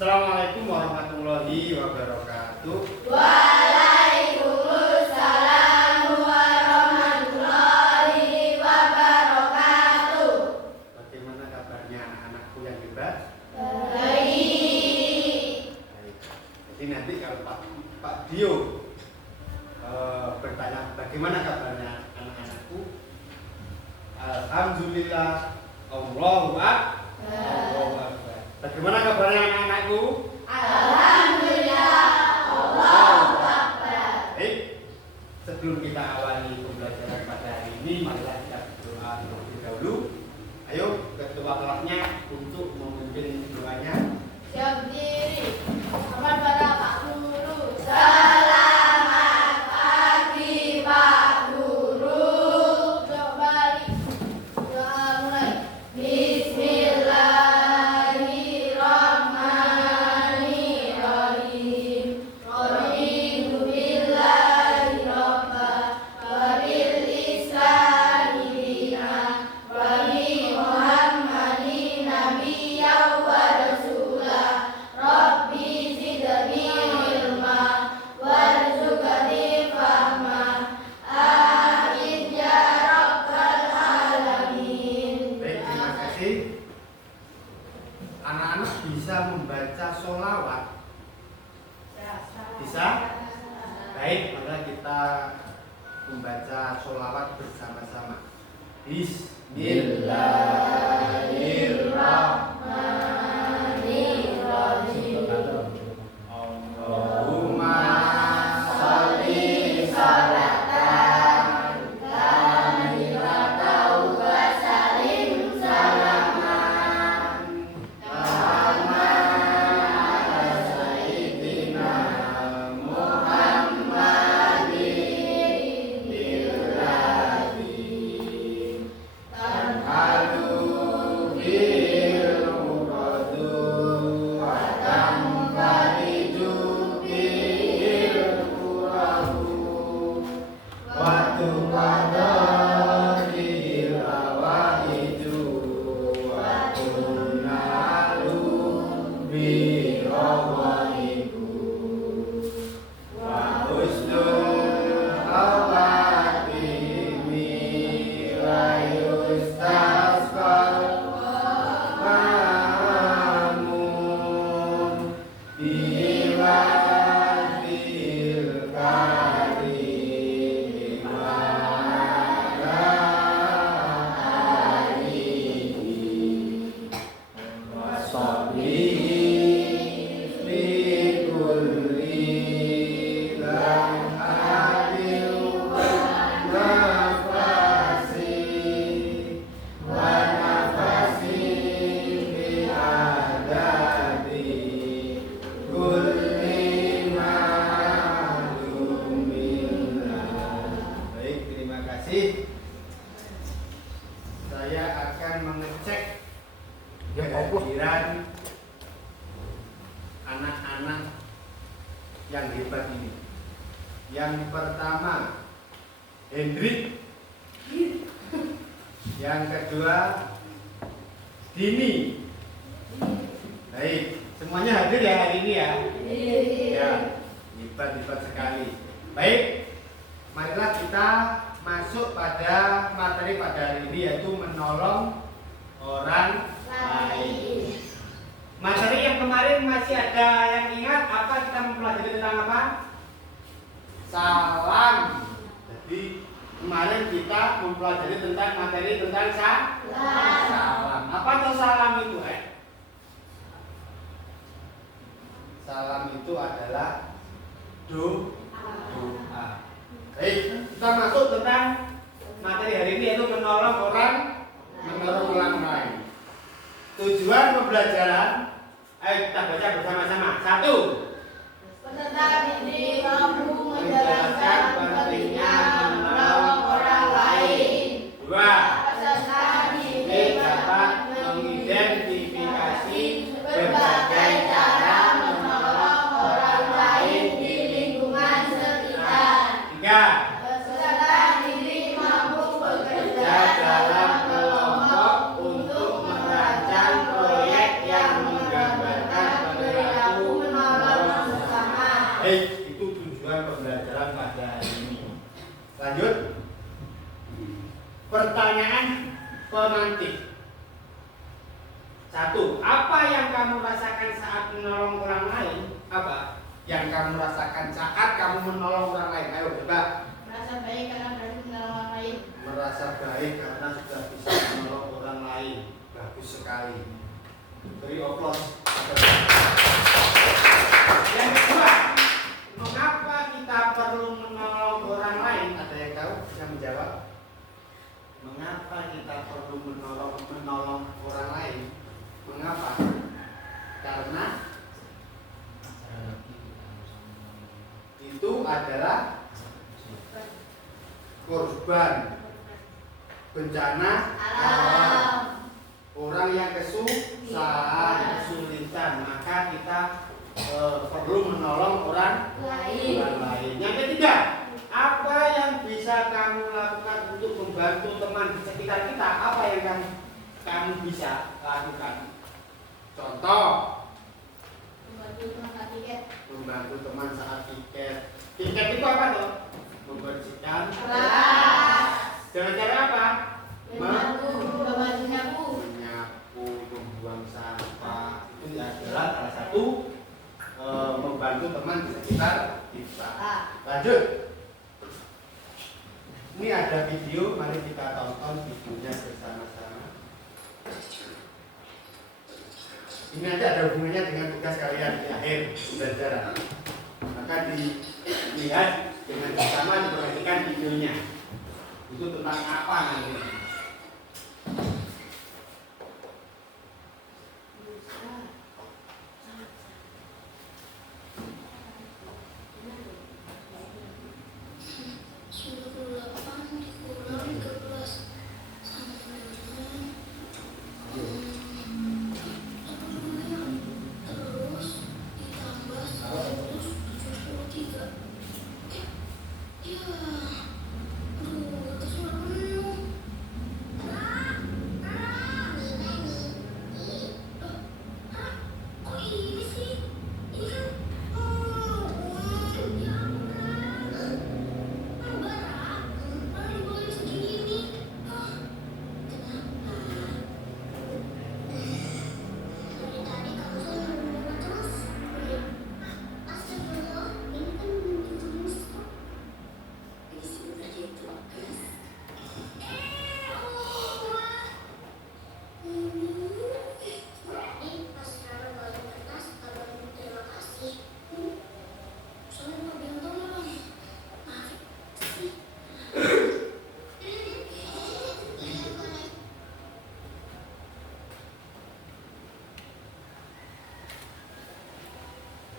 Assalamualaikum warahmatullahi wabarakatuh. Waalaikumsalam warahmatullahi wabarakatuh. Bagaimana kabarnya anak-anakku yang hebat? Baik. Jadi nanti kalau Pak Dio bertanya bagaimana kabarnya anak-anakku, alhamdulillah, Allahu Akbar. Bagaimana kabarnya anak-anakku? Alhamdulillah, Allahu Akbar. Baik, sebelum kita awali pembelajaran pada hari ini, marilah kita berdoa terlebih dahulu. Ayo, ketua kelasnya untuk memimpin doanya. Siap diri. Selamat pada Pak Guru. Selamat pagi Pak Guru. Coba doa mulai. Bismillahirrahmanirrahim. Raditu billahi robba wa bil islami dina wa bi Muhammadin nabiyyan wa rasulah. Rabbi zidni ilma warzuqni fahma. Amin ya rabbal alamin. Baik, terima kasih. Anak-anak bisa membaca sholawat? Bisa? Baik, maka kita membaca sholawat bersama-sama. Bismillahirrahmanirrahim. Allahumma sholli sholatan kamilatan wa salim salaman tamman ala sayyidina Muhammadin billahi tanhalu bil muradu wa tanfariju bil kurahu wa tuqadari rawaidu wa tunalu bi rawaidu wa husnul khawatimi wa yustasqal mamun biwadil karim wa ala alihi wa sahbihi fi kulli lamhatin wa nafasi wa nafasi bi adadi kulli ma'luminah. Baik, terima kasih. Saya akan mengecek kehadiran anak-anak yang hebat ini. Yang pertama, Hendrik. Yang kedua, Dini. Baik, semuanya hadir ya hari ini ya. Ya, hebat sekali. Baik, marilah kita masuk pada materi pada hari ini, yaitu menolong orang lain. Materi yang kemarin masih ada yang ingat apa kita mempelajari tentang apa? Salam. Jadi kemarin kita mempelajari tentang materi tentang salam. Apa itu salam itu? Salam itu adalah doa. Baik, kita masuk tentang materi hari ini, yaitu menolong orang lain. Tujuan pembelajaran Ayo kita baca bersama-sama. 1. Peserta didik mampu menjelaskan pentingnya menolong orang lain. 2. Peserta didik dapat mengidentifikasi berbagai cara menolong orang lain di lingkungan sekitar. 3. Peserta didik mampu bekerja dalam kelompok untuk merancang proyek yang menggambarkan perilaku menolong sesama. Baik, itu tujuan pembelajaran pada hari ini. Lanjut. Pertanyaan pemantik. 1. Apa yang kamu rasakan saat menolong orang lain? Apa yang kamu rasakan saat kamu menolong orang lain? Ayo coba. Merasa baik karena berhasil menolong orang lain. Merasa baik karena sudah bisa menolong orang lain. Bagus sekali. Beri aplaus. Yang kedua, mengapa kita perlu menolong orang lain? Ada yang tahu? Yang menjawab? Mengapa kita perlu menolong orang lain? Mengapa? Karena itu adalah korban bencana alam, orang yang kesusahan, kesulitan, maka kita perlu menolong orang lain. Yang ketiga, apa yang bisa kamu lakukan untuk membantu teman di sekitar kita? Apa yang kamu bisa lakukan? Contoh, membantu teman saat tiket. Tiket itu apa tuh? Membersihkan Kelas. dengan cara apa? Menyapu, membuang sampah. Itu adalah salah satu membantu teman di sekitar kita. Lanjut. Ini ada video, mari kita tonton videonya bersama-sama. Ini nanti ada hubungannya dengan tugas kalian di akhir pembelajaran. Maka dilihat dengan bersama, diperhatikan videonya. Itu tentang apa nanti?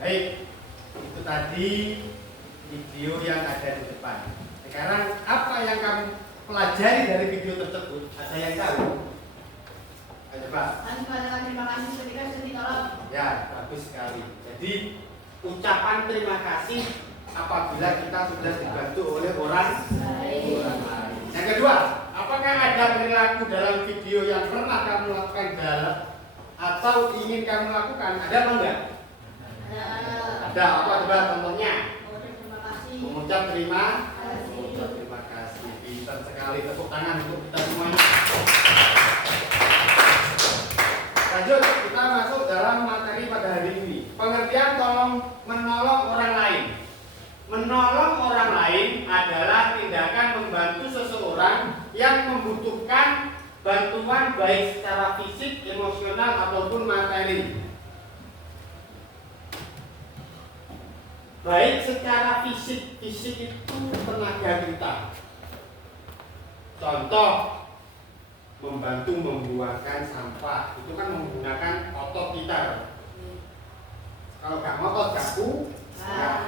Baik, itu tadi video yang ada di depan. Sekarang apa yang kamu pelajari dari video tersebut? Ada yang tahu? Ayo coba. Katakan terima kasih ketika sudah ditolong. Ya, bagus sekali. Jadi ucapan terima kasih apabila kita sudah dibantu oleh orang lain. Yang kedua, apakah ada perilaku dalam video yang pernah kamu lakukan dalam atau ingin kamu lakukan? Ada apa enggak? Ada. Apa coba contohnya? Mengucap terima kasih. Pintar sekali, tepuk tangan untuk kita semuanya. Lanjut, kita masuk dalam materi pada hari ini. Pengertian menolong orang lain. Menolong orang lain adalah tindakan membantu seseorang yang membutuhkan bantuan baik secara fisik, emosional ataupun materi. Baik secara fisik itu tenaga kita. Contoh, membantu membuangkan sampah, itu kan menggunakan otot kita. Kalau gak ngotot gak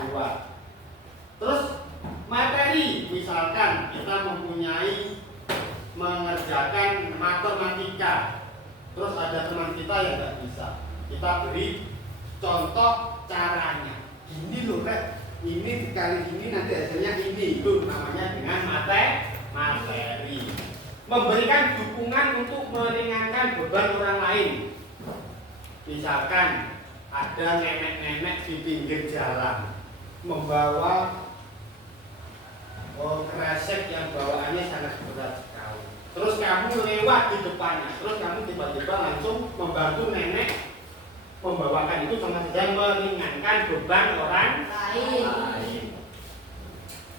kuat. Terus materi, misalkan kita mempunyai mengerjakan matematika, terus ada teman kita yang nggak bisa, kita beri contoh caranya. Gini loh Rek, ini dikali ini nanti hasilnya ini, itu namanya dengan materi. Memberikan dukungan untuk meringankan beban orang lain. Misalkan ada nenek-nenek di pinggir jalan membawa kresek yang bawaannya sangat berat sekali. Terus kamu lewat di depannya, terus kamu tiba-tiba langsung membantu nenek membawakan, itu sama saja meringankan beban orang lain.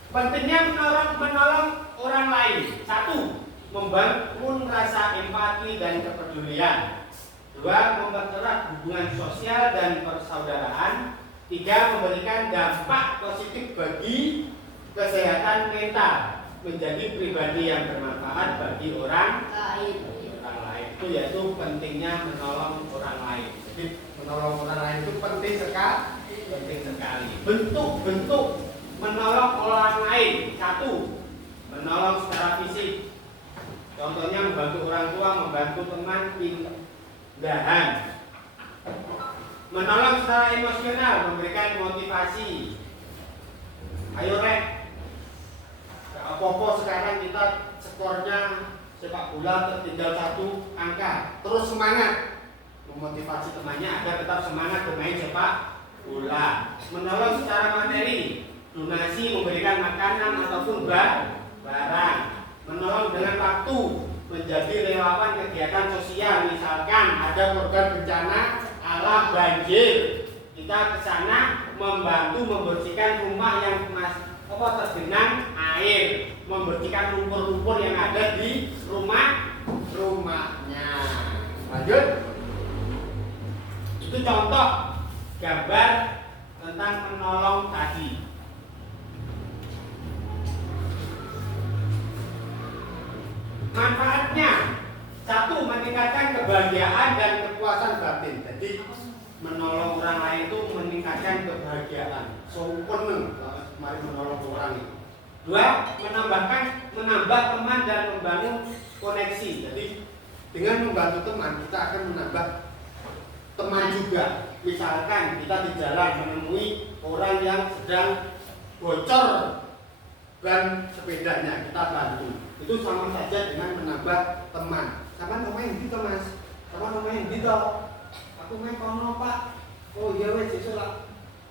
Pentingnya menolong orang lain. 1. Membangun rasa empati dan kepedulian. 2. Mempererat hubungan sosial dan persaudaraan. 3. Memberikan dampak positif bagi kesehatan mental, menjadi pribadi yang bermanfaat bagi orang lain. Itu yaitu pentingnya menolong orang lain. Jadi menolong orang lain itu penting sekali. Bentuk-bentuk menolong orang lain. 1. Menolong secara fisik. Contohnya membantu orang tua, membantu teman pindahan. Menolong secara emosional, memberikan motivasi. Ayo Rek, apa-apa sekarang kita skornya sepak bola tertinggal 1 angka, terus semangat, memotivasi temannya agar tetap semangat bermain sepak bola. Menolong secara materi, donasi, memberikan makanan ataupun barang. Menolong dengan waktu, menjadi relawan kegiatan sosial. Misalkan ada korban bencana alam banjir, kita ke sana membantu membersihkan rumah yang tergenang air, membersihkan lumpur-lumpur yang ada di rumahnya. Lanjut. Itu contoh gambar tentang menolong tadi. Manfaatnya, 1. Meningkatkan kebahagiaan dan kepuasan batin. Jadi menolong orang lain itu meningkatkan kebahagiaan. Sempurna mari menolong orang itu. 2. Menambah teman dan membangun koneksi. Jadi dengan membantu teman kita akan menambah teman juga. Misalkan kita di jalan menemui orang yang sedang bocor ban sepedanya, kita bantu. Itu sama saja dengan menambah teman. Sama main gitu Mas. Sama main gitu. Aku main kono Pak. Oh iya wes sesuk lah.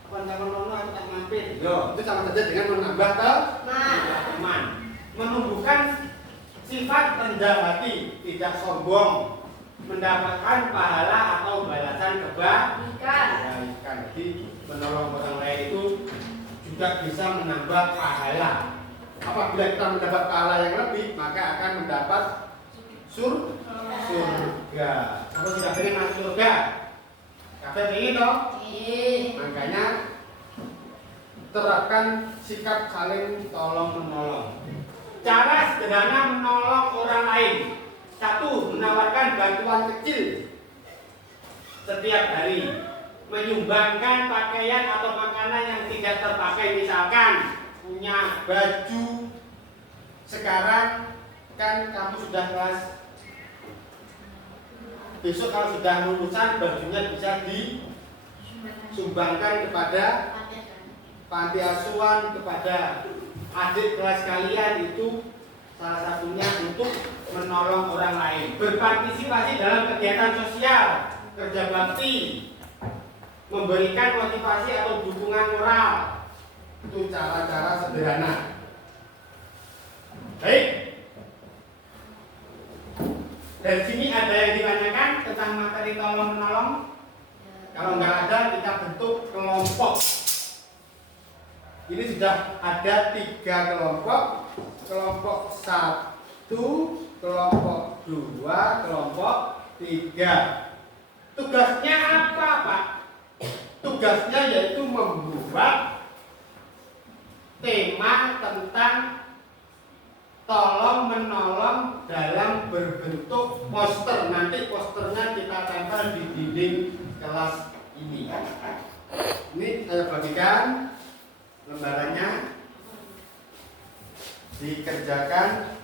Kapan-kapan kono aku tak mampir. Yo, itu sama saja dengan menambah teman. Menumbuhkan sifat rendah hati, tidak sombong, mendapatkan pahala atau balasan kebaikan. Jadi menolong orang lain itu juga bisa menambah pahala. Apabila kita mendapat pahala yang lebih, maka akan mendapat surga. Apa sudah pengen masuk surga? Kakak pengen toh? Makanya terapkan sikap saling tolong menolong. Cara sederhana menolong orang lain. 1. Menawarkan bantuan kecil setiap hari. Menyumbangkan pakaian atau makanan yang tidak terpakai. Misalkan punya baju sekarang kan kamu sudah kelas, besok kalau sudah lulusan bajunya bisa disumbangkan kepada panti asuhan, kepada adik kelas kalian. Itu salah satunya untuk menolong orang lain. Berpartisipasi dalam kegiatan sosial, kerja bakti, memberikan motivasi atau dukungan moral. Itu cara-cara sederhana. Baik. Dari sini ada yang ditanyakan tentang materi tolong menolong? Kalau nggak ada, kita bentuk kelompok. Ini sudah ada 3 kelompok. Kelompok 1, kelompok 2, kelompok 3. Tugasnya apa Pak? Tugasnya yaitu membuat tema tentang tolong menolong dalam berbentuk poster. Nanti posternya kita tempel di dinding kelas ini. Ini saya bagikan lembarannya, dikerjakan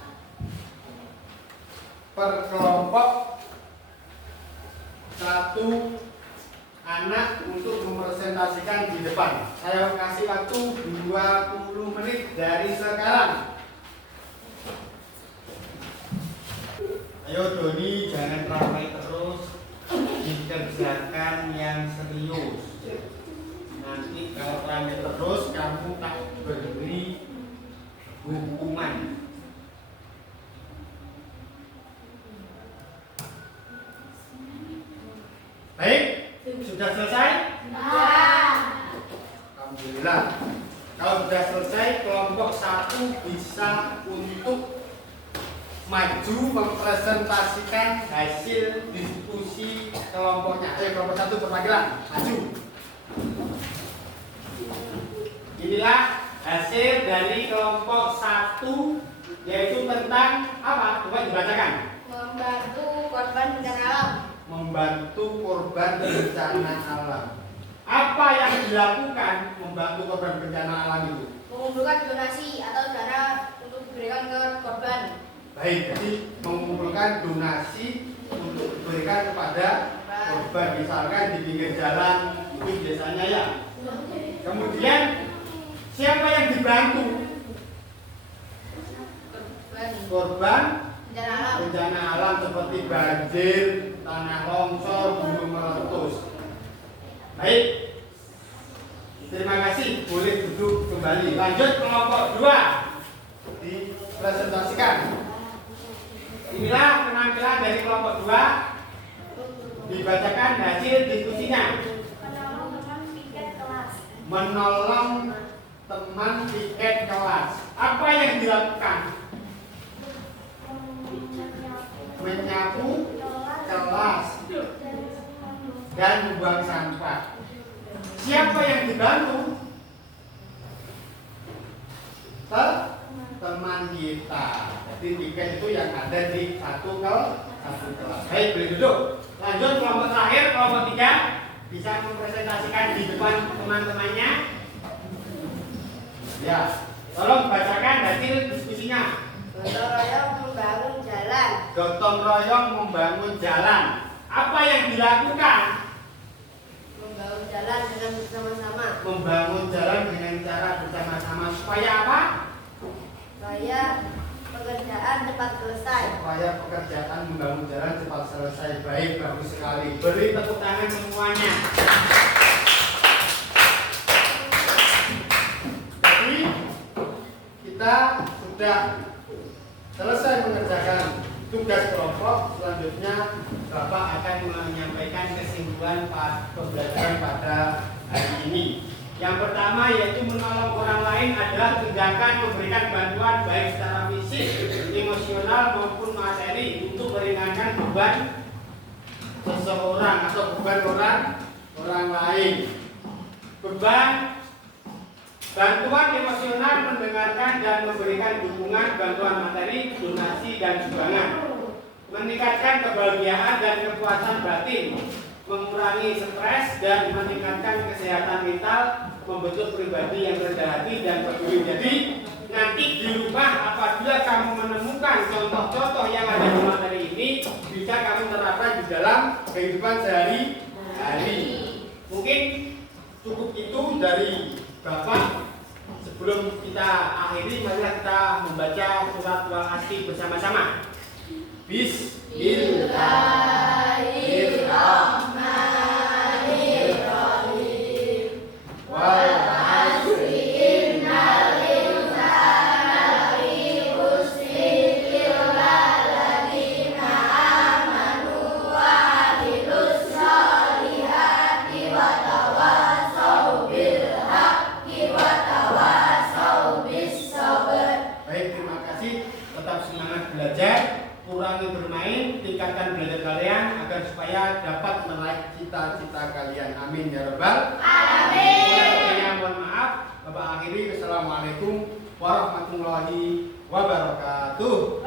per kelompok satu anak untuk mempresentasikan di depan. Saya kasih waktu 20 menit dari sekarang. Ayo Doni, jangan ramai terus, dikerjakan yang serius. Nanti kalau ramai terus kamu tak beri hukuman. Baik, sudah selesai? Alhamdulillah. Kalau sudah selesai, kelompok 1 bisa untuk maju mempresentasikan hasil diskusi kelompoknya. Kelompok 1 perwakilan, maju. Inilah hasil dari kelompok 1, yaitu tentang apa? Coba dibacakan. Membantu korban bencana alam. Membantu korban bencana alam. Apa yang dilakukan membantu korban bencana alam itu? Mengumpulkan donasi atau dana untuk diberikan ke korban. Baik, jadi mengumpulkan donasi untuk diberikan kepada korban, misalkan di pinggir jalan itu biasanya ya. Kemudian siapa yang dibantu? Korban bencana alam seperti banjir, tanah longsor, gunung meletus. Baik, terima kasih. Boleh duduk kembali. Lanjut kelompok 2, dipresentasikan. Inilah penampilan dari kelompok 2. Dibacakan hasil diskusinya. Menolong teman piket kelas. Apa yang dilakukan? Menyapu kelas dan membuang sampah. Siapa yang dibantu? Teman kita. Jadi piket itu yang ada di satu kelas. Baik, boleh duduk. Lanjut kelompok terakhir, kelompok 3 bisa mempresentasikan di depan teman-temannya. Ya, tolong bacakan hasil diskusinya. Gotong royong membangun jalan. Gotong royong membangun jalan. Apa yang dilakukan? Membangun jalan dengan bersama-sama. Membangun jalan dengan cara bersama-sama. Supaya apa? Supaya pekerjaan cepat selesai. Supaya pekerjaan membangun jalan cepat selesai. Baik, bagus sekali. Beri tepuk tangan semuanya. Jadi kita sudah selesai mengerjakan tugas kelompok. Selanjutnya Bapak akan menyampaikan kesimpulan pembelajaran pada hari ini. Yang pertama yaitu menolong orang lain adalah tindakan memberikan bantuan baik secara fisik, emosional maupun materi untuk meringankan beban seseorang atau beban orang lain. Bantuan emosional mendengarkan dan memberikan dukungan, bantuan materi, donasi dan sumbangan. Meningkatkan kebahagiaan dan kepuasan batin, mengurangi stres dan meningkatkan kesehatan mental, membentuk pribadi yang rendah hati dan peduli. Jadi nanti di rumah apabila kamu menemukan contoh-contoh yang ada di materi ini, bisa kamu terapkan di dalam kehidupan sehari-hari. Mungkin cukup itu dari Bapak. Sebelum kita akhiri, marilah kita membaca surat Wal-Asri bersama-sama. Bismillahirrahmanirrahim. Wal-Asri innal insana lafi khusrin illa alladziina aamanu wa 'amilus shalihati wa tawassaw bil haqqi wa tawassaw bis sabr. Baik, terima kasih. Tetap semangat belajar. Kurangi bermain, tingkatkan belajar kalian agar supaya dapat meraih cita-cita kalian. Amin ya rabbal alamin. Mohon maaf. Bapak akhiri. Wassalamualaikum warahmatullahi wabarakatuh.